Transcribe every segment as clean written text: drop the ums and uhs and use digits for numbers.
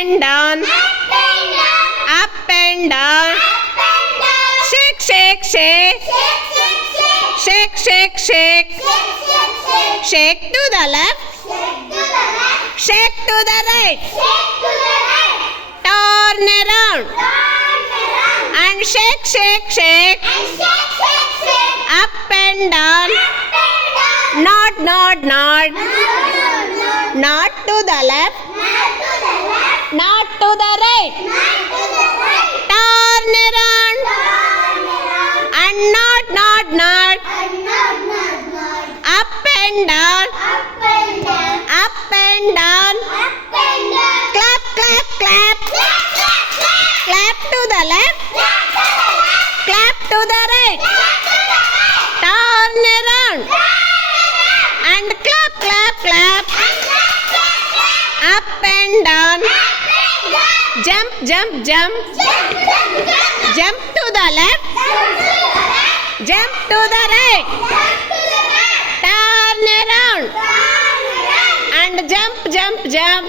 and down, up and down, shake, shake, shake, shake, shake, shake, shake to the left, shake to the right, turn around, and shake, shake, shake, up and down, nod, nod, nod, nod to the left, nod to the right, turn around, and nod, nod, nod, up and down, up and down, clap, clap, clap, clap to the left, clap to the right, turn around, and clap, clap, clap, up and down, jump, jump, jump, jump to the left, jump to the right, turn around, and jump, jump, jump,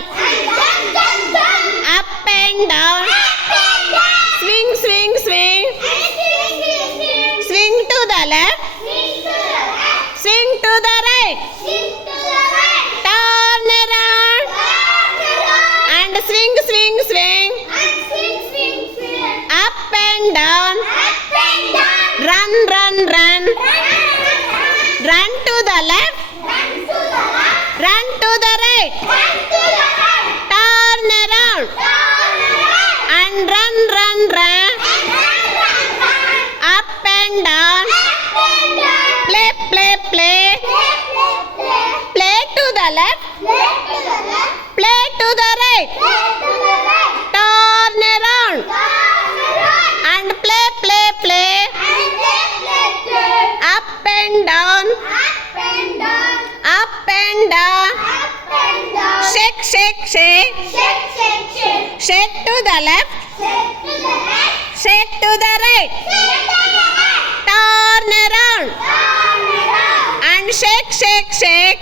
up and down, swing, swing, swing, swing to the left, swing to the right, turn around, and swing, swing, swing, up and down, run, run, run, run to the left, run to the right, turn around, and run, run, run, up and down, play, play, play, play to the left, play to the right, turn around, and play, play, play, up and down, up and down, shake, shake, shake, shake to the left, shake to the right, turn around, and shake, shake, shake,